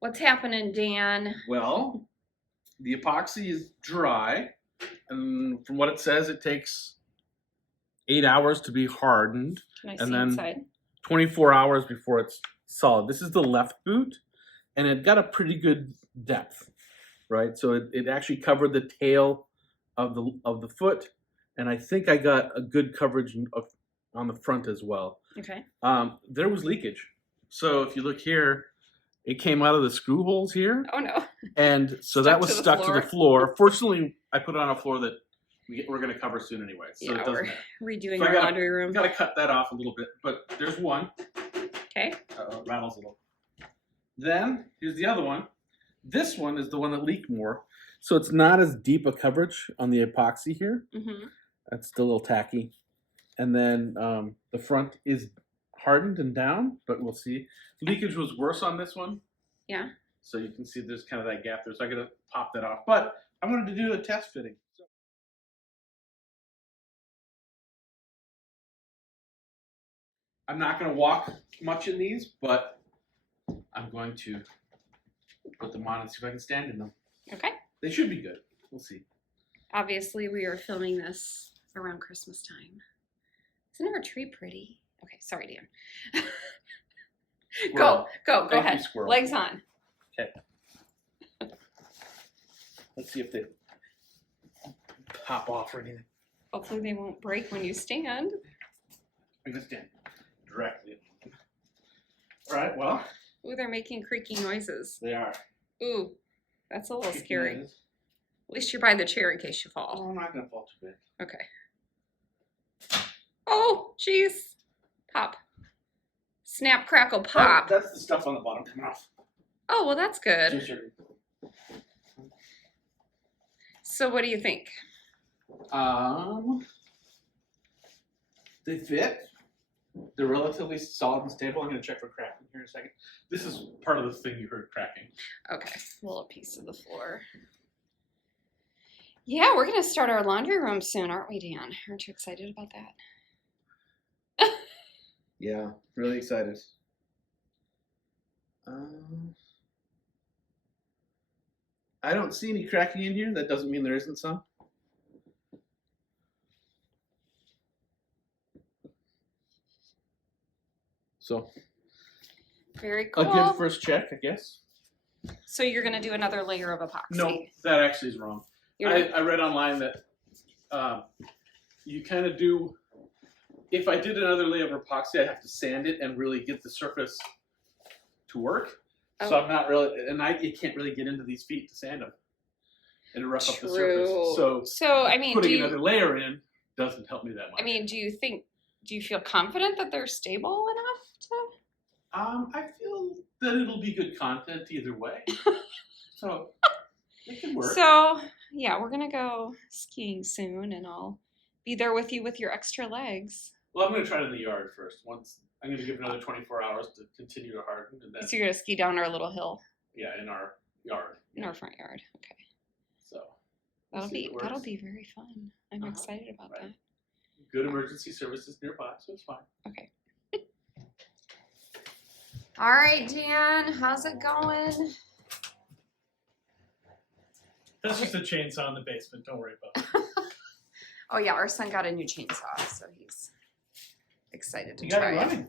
What's happening, Dan? Well, the epoxy is dry, and from what it says, it takes 8 hours to be hardened, Can I and see then inside? 24 hours before it's solid. This is the left boot, and it got a pretty good depth, right? So it actually covered the tail of the foot, and I think I got a good coverage on the front as well. Okay. There was leakage, so if you look here, it came out of the screw holes here. Oh no. And so that was stuck to the floor. Fortunately, I put it on a floor that we're going to cover soon anyway, so yeah, it doesn't we're matter. redoing So our laundry room. Got to cut that off a little bit, but there's one. Okay. It rattles a little. Then here's the other one. This one is the one that leaked more, so it's not as deep a coverage on the epoxy here. Mm-hmm. That's still a little tacky. And then the front is hardened and down, but we'll see. Leakage was worse on this one. Yeah. So you can see there's kind of that gap there. So I got to pop that off. But I wanted to do a test fitting. I'm not going to walk much in these, but I'm going to put them on and see if I can stand in them. Okay. They should be good. We'll see. Obviously, we are filming this around Christmas time. Isn't our tree pretty? Okay, sorry, Dan. Go ahead. Squirrel. Legs on. Okay. Let's see if they pop off or anything. Hopefully they won't break when you stand. I'm going to stand directly. All right, well. Ooh, they're making creaky noises. They are. Ooh, that's a little scary. At least you're by the chair in case you fall. Oh, I'm not going to fall too bad. Okay. Oh, jeez. Pop. Snap, crackle, pop. That's the stuff on the bottom coming off. Oh, well, that's good. So what do you think? They fit. They're relatively solid and stable. I'm going to check for cracking here in a second. This is part of the thing you heard cracking. Okay, a little piece of the floor. Yeah, we're going to start our laundry room soon, aren't we, Dan? Aren't you excited about that? Yeah, really excited. I don't see any cracking in here. That doesn't mean there isn't some. So, very cool. A good first check, I guess. So you're going to do another layer of epoxy? No, that actually is wrong. I read online that you kind of do, if I did another layer of epoxy, I'd have to sand it and really get the surface to work. Oh. So I'm not really, and you can't really get into these feet to sand them and rough up the surface. So I mean, putting another layer in doesn't help me that much. I mean, do you feel confident that they're stable enough to? I feel that it'll be good content either way. So it can work. So yeah, we're gonna go skiing soon, and I'll be there with you with your extra legs. Well, I'm gonna try it in the yard first. Once I'm gonna give another 24 hours to continue to harden, and then. So you're gonna ski down our little hill. Yeah, in our yard. In our front yard. Okay. So. That'll be very fun. I'm excited about that. Good emergency services nearby, so it's fine. Okay. All right, Dan, how's it going? That's just a chainsaw in the basement. Don't worry about it. Oh yeah, our son got a new chainsaw, so he's excited to you try got it running.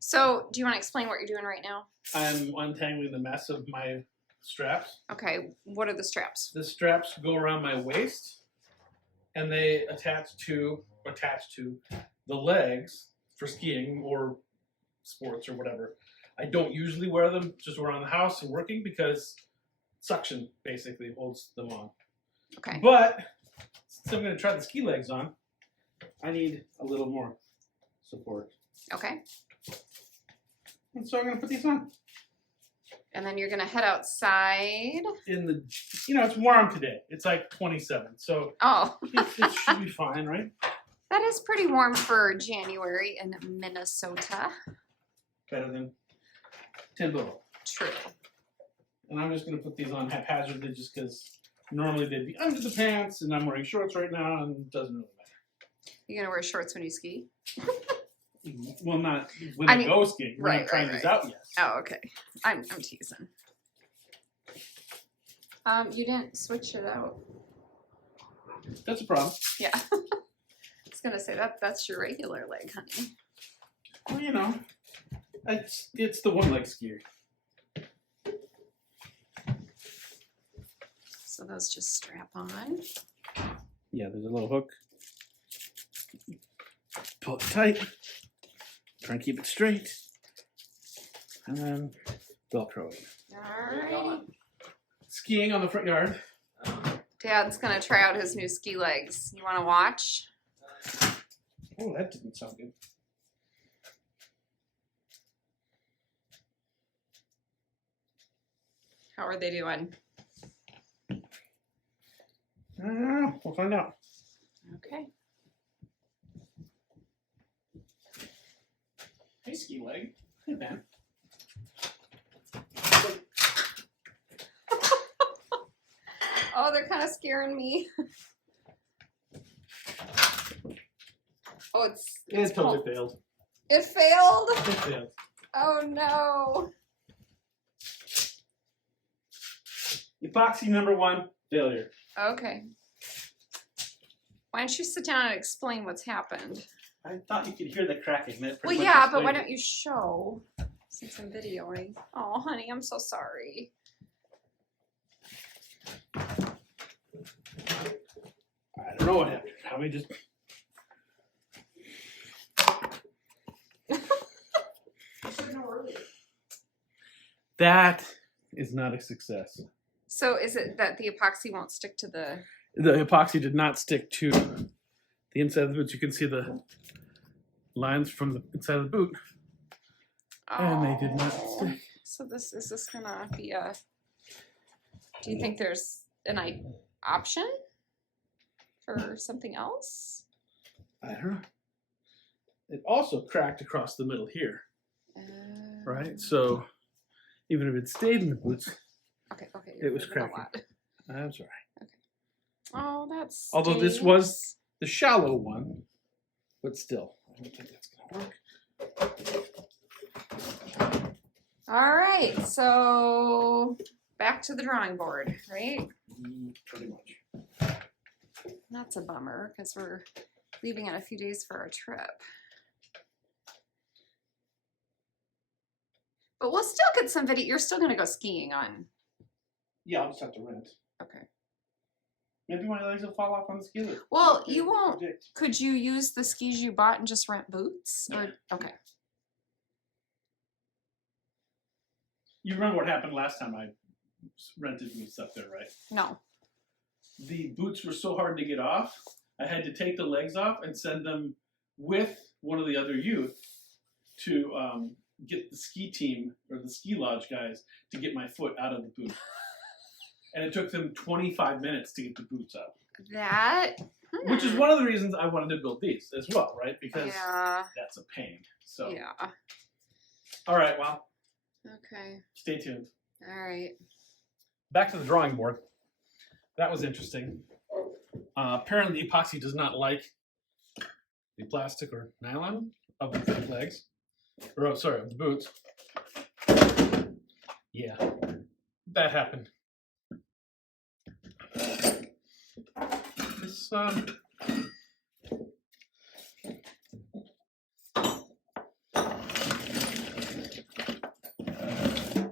So, do you want to explain what you're doing right now? I'm untangling the mess of my straps. Okay, what are the straps? The straps go around my waist, and they attach to the legs for skiing or sports or whatever. I don't usually wear them just around the house and working because suction basically holds them on. Okay. But since I'm going to try the ski legs on, I need a little more support. Okay. And so I'm going to put these on. And then you're going to head outside. It's warm today. It's like 27, so it should be fine, right? That is pretty warm for January in Minnesota. Better than 10 below. True. And I'm just going to put these on haphazardly just because normally they'd be under the pants, and I'm wearing shorts right now, and it doesn't really matter. You going to wear shorts when you ski? Well, not when I I mean, go skiing. We're right, not trying right, this right. out yet. Oh, okay. I'm teasing. You didn't switch it out. That's a problem. Yeah. I was gonna say that's your regular leg, honey. Well, you know, it's the one leg skier. So those just strap on. Yeah, there's a little hook. Pull it tight. Try and keep it straight. And then Velcro it. Alright. Skiing on the front yard. Dad's gonna try out his new ski legs. You wanna watch? Oh, that didn't sound good. How are they doing? I don't know. We'll find out. Okay. Hey, ski leg. Hey, man. Oh, they're kind of scaring me. Oh, It totally failed. It failed? It failed. Oh no. Epoxy number 1, failure. Okay. Why don't you sit down and explain what's happened? I thought you could hear the cracking. That Well, pretty much yeah, but why explained don't you show since I'm videoing? Oh, honey, I'm so sorry. I don't know what happened. How we just. That is not a success. So is it that the epoxy won't stick to the... The epoxy did not stick to the inside of the boots. You can see the lines from the inside of the boot. And they did not Oh. stick. So is this gonna be a... Do you think there's an option for something else? I don't know. It also cracked across the middle here, Uh, right? So even if it stayed in the boots, Okay, okay. it was moving a cracking. lot. I'm sorry. Oh, that's. Although this was the shallow one, but still, I don't think that's gonna work. All right, so back to the drawing board, right? Pretty much. That's a bummer because we're leaving in a few days for our trip. But we'll still get some video. You're still gonna go skiing on. Yeah, I'll just have to rent. Okay. Maybe my legs will fall off on the ski lift. Well, you won't. Predict. Could you use the skis you bought and just rent boots? Or, okay. You remember what happened last time I rented boots up there, right? No. The boots were so hard to get off, I had to take the legs off and send them with one of the other youth to get the ski team or the ski lodge guys to get my foot out of the boot. And it took them 25 minutes to get the boots out. That. Which is one of the reasons I wanted to build these as well, right? Because Yeah. that's a pain. So, Yeah. all right, well, Okay. stay tuned. All right. Back to the drawing board. That was interesting. Apparently, the epoxy does not like the plastic or nylon of the legs. Or, oh, sorry, of the boots. Yeah, that happened. This,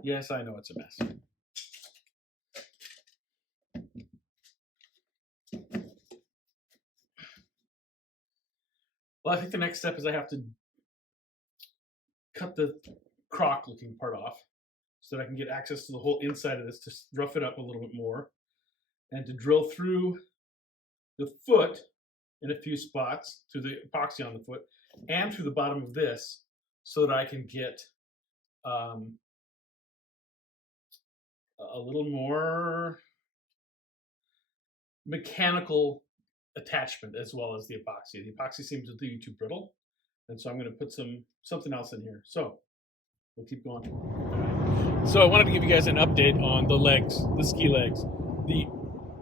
yes, I know it's a mess. Well, I think the next step is I have to cut the crock looking part off so that I can get access to the whole inside of this to rough it up a little bit more and to drill through the foot in a few spots through the epoxy on the foot and through the bottom of this so that I can get a little more mechanical attachment as well as the epoxy. The epoxy seems to be too brittle, and so I'm going to put something else in here. So we'll keep going. So I wanted to give you guys an update on the legs, the ski legs, the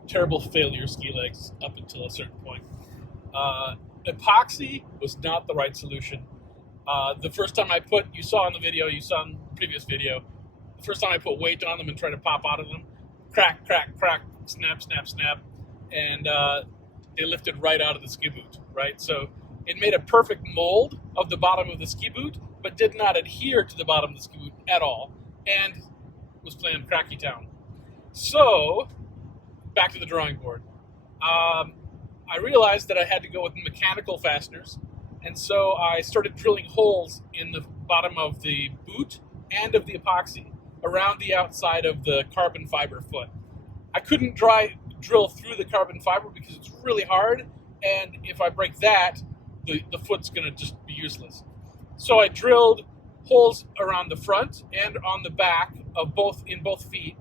terrible failure ski legs up until a certain point. Epoxy was not the right solution. The first time you saw in the previous video, the first time I put weight on them and tried to pop out of them, crack, crack, crack, snap, snap, snap, and they lifted right out of the ski boot, right? So it made a perfect mold of the bottom of the ski boot, but did not adhere to the bottom of the ski boot at all, and was playing cracky town. So, back to the drawing board. I realized that I had to go with mechanical fasteners, and so I started drilling holes in the bottom of the boot and of the epoxy around the outside of the carbon fiber foot. I couldn't drill through the carbon fiber because it's really hard, and if I break that, the foot's going to just be useless. So I drilled holes around the front and on the back of both feet,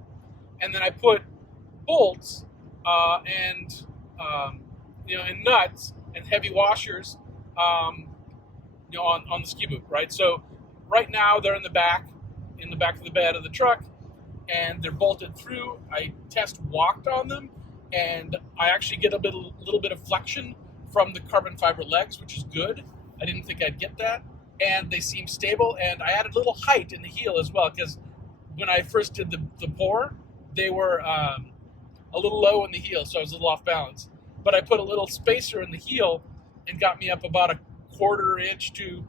and then I put bolts and nuts and heavy washers on the ski boot, right? So right now they're in the back of the bed of the truck, and they're bolted through. I test walked on them, and I actually get a little bit of flexion from the carbon fiber legs, which is good. I didn't think I'd get that, and they seem stable. And I added a little height in the heel as well, because when I first did the pour, they were a little low in the heel, so I was a little off balance. But I put a little spacer in the heel and got me up about a 1/4 inch to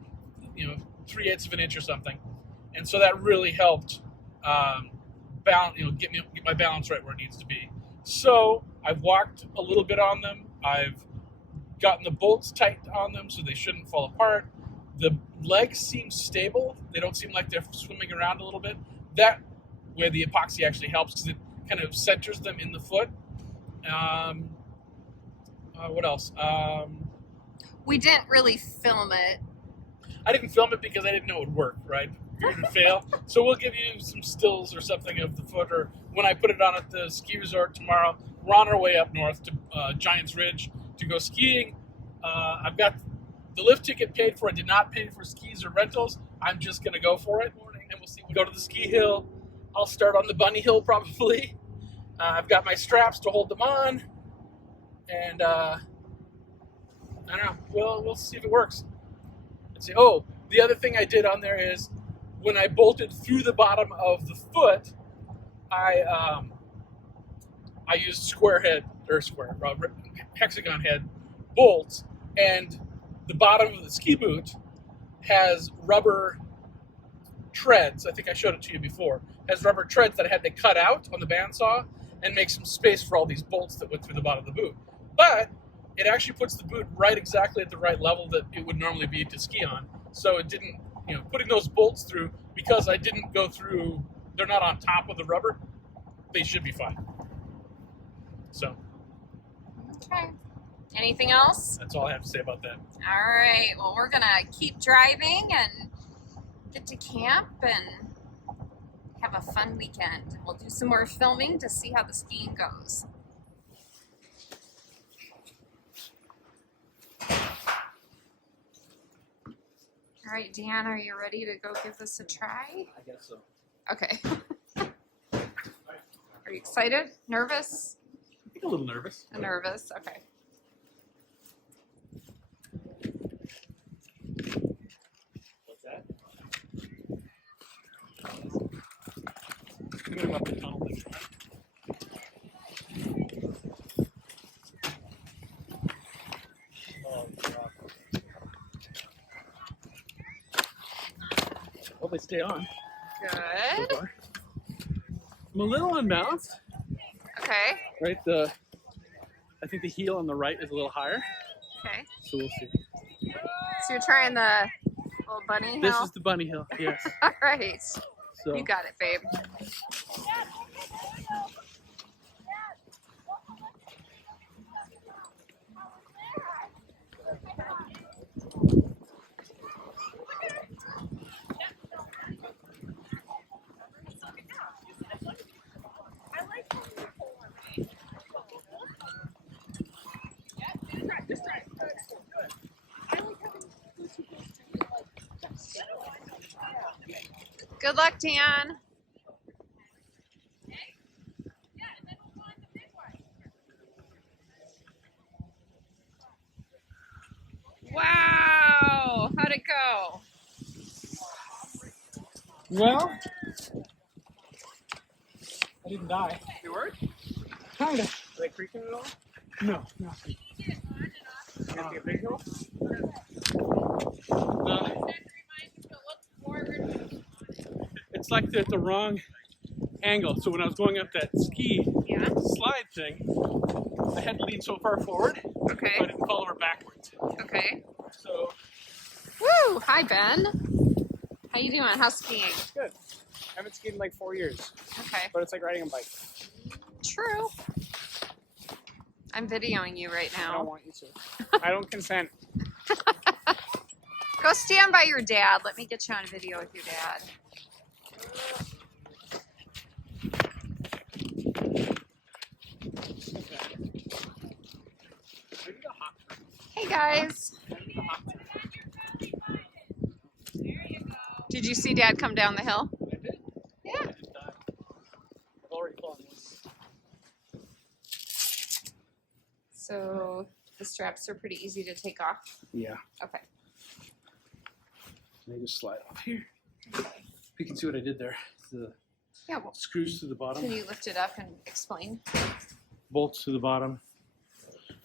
3/8 of an inch or something, and so that really helped get my balance right where it needs to be. So I've walked a little bit on them. I've gotten the bolts tight on them so they shouldn't fall apart. The legs seem stable. They don't seem like they're swimming around a little bit. That way the epoxy actually helps because it kind of centers them in the foot. What else? We didn't really film it. I didn't film it because I didn't know it would work, right? It would fail. So we'll give you some stills or something of the foot, or when I put it on at the ski resort tomorrow. We're on our way up north to Giants Ridge to go skiing. I've got the lift ticket paid for. I did not pay for skis or rentals. I'm just going to go for it, and we'll see. We'll go to the ski hill. I'll start on the bunny hill probably. I've got my straps to hold them on, and I don't know. We'll see if it works. Let's see. Oh, the other thing I did on there is when I bolted through the bottom of the foot, I used hexagon head bolts, and the bottom of the ski boot has rubber treads. I think I showed it to you before. Has rubber treads that I had to cut out on the bandsaw and make some space for all these bolts that went through the bottom of the boot. But it actually puts the boot right exactly at the right level that it would normally be to ski on. So it didn't, putting those bolts through, because I didn't go through, they're not on top of the rubber, they should be fine. So. Okay. Anything else? That's all I have to say about that. All right. Well, we're going to keep driving and get to camp and have a fun weekend. We'll do some more filming to see how the skiing goes. All right, Dan, are you ready to go give this a try? I guess so. Okay. Are you excited? Nervous? I think a little nervous. Nervous, okay. What's that? I'm going up the tunnel thing. Oh, God. Hope they stay on. Good. So far. I'm a little unbalanced. Okay. Right, I think the heel on the right is a little higher. Okay. So we'll see. So you're trying the little bunny hill? This is the bunny hill, yes. All right. So You got it, babe. Good luck, Dan. Wow, how'd it go? Well, I didn't die. They work? Kinda. Are they creaking at all? No, no. You have to get visual? It's like they're at the wrong angle. So when I was going up that ski Yeah. slide thing, I had to lean so far forward, Okay. so I didn't fall over backwards. Okay. So Woo! Hi, Ben. How you doing? How's skiing? Good. I haven't skied in like 4 years, Okay. but it's like riding a bike. True. I'm videoing you right I don't now. want you to. I don't consent. Go stand by your dad. Let me get you on video with your dad. Hey guys. Did you see Dad come down the hill? Yeah. I've already fallen once. So the straps are pretty easy to take off. Yeah. Okay. They just slide off here. You can see what I did there. The Yeah. Well, screws to the bottom. can you lift it up and explain? Bolts to the bottom.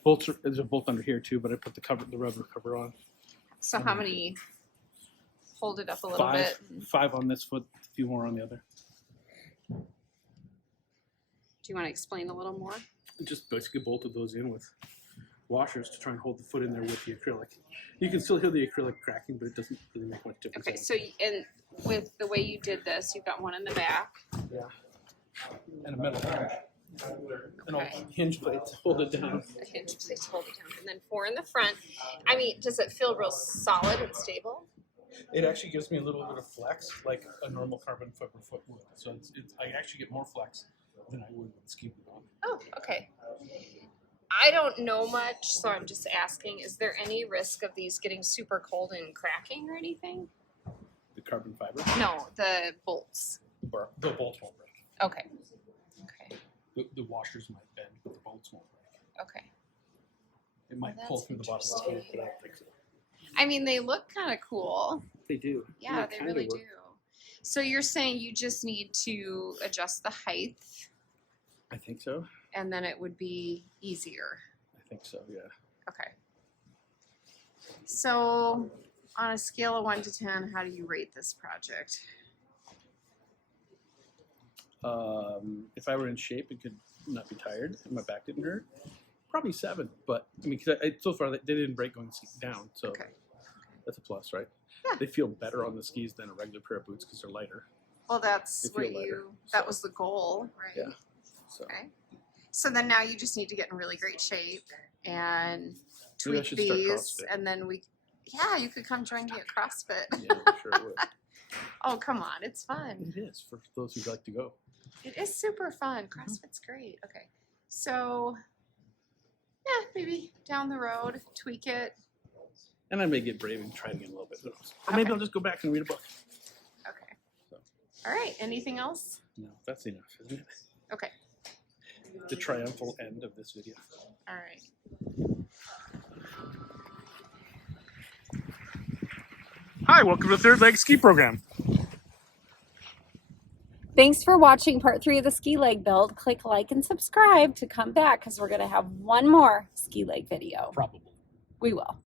Bolts are, there's a bolt under here too, but I put the rubber cover on. So how many? Hold it up a little bit. Five on this foot, a few more on the other. Do you want to explain a little more? Just basically bolted those in with washers to try and hold the foot in there with the acrylic. You can still hear the acrylic cracking, but it doesn't really make much difference. Okay. So and with the way you did this, you've got one in the back. Yeah. And a metal hinge. And all Okay. hinge plates to hold it down. A hinge plate to hold it down, and then 4 in the front. I mean, does it feel real solid and stable? It actually gives me a little bit of flex, like a normal carbon fiber foot would. So it's I actually get more flex than I would with ski boot on. Oh, okay. I don't know much, so I'm just asking, is there any risk of these getting super cold and cracking or anything? The carbon fiber, No, the bolts. or the bolts won't break. Okay. Okay. The washers might bend, but the bolts won't break. Okay. It might Well, pull that's through the bottom of the boot, but I don't think so. I mean, they look kind of cool. They do. Yeah, they really do. So you're saying you just need to adjust the height, I think so. and then it would be easier. I think so, yeah. Okay. So on a scale of 1 to 10, how do you rate this project? If I were in shape and could not be tired and my back didn't hurt, probably 7. But I mean, 'cause so far they didn't break going down, so Okay. that's a plus, right? Yeah. They feel better on the skis than a regular pair of boots because they're lighter. Well, that's They what feel lighter, you, that so. was the goal, right? Yeah. So Okay. So then now you just need to get in really great shape and Maybe I tweak should start these, CrossFit. and then yeah, you could come join me at CrossFit. yeah, I'm sure it would. Oh, come on, it's fun. It is for those who'd like to go. It is super fun. CrossFit's great. Okay. So, yeah, maybe down the road, tweak it. And I may get brave and try it again a little bit. Who knows? Or maybe Okay. I'll just go back and read a book. Okay. So. All right. Anything else? No, that's enough, isn't it? Okay. The triumphal end of this video. All right. Hi, welcome to the Third Leg Ski Program. Thanks for watching part 3 of the ski leg build. Click like and subscribe to come back because we're going to have one more ski leg video. Probably. We will.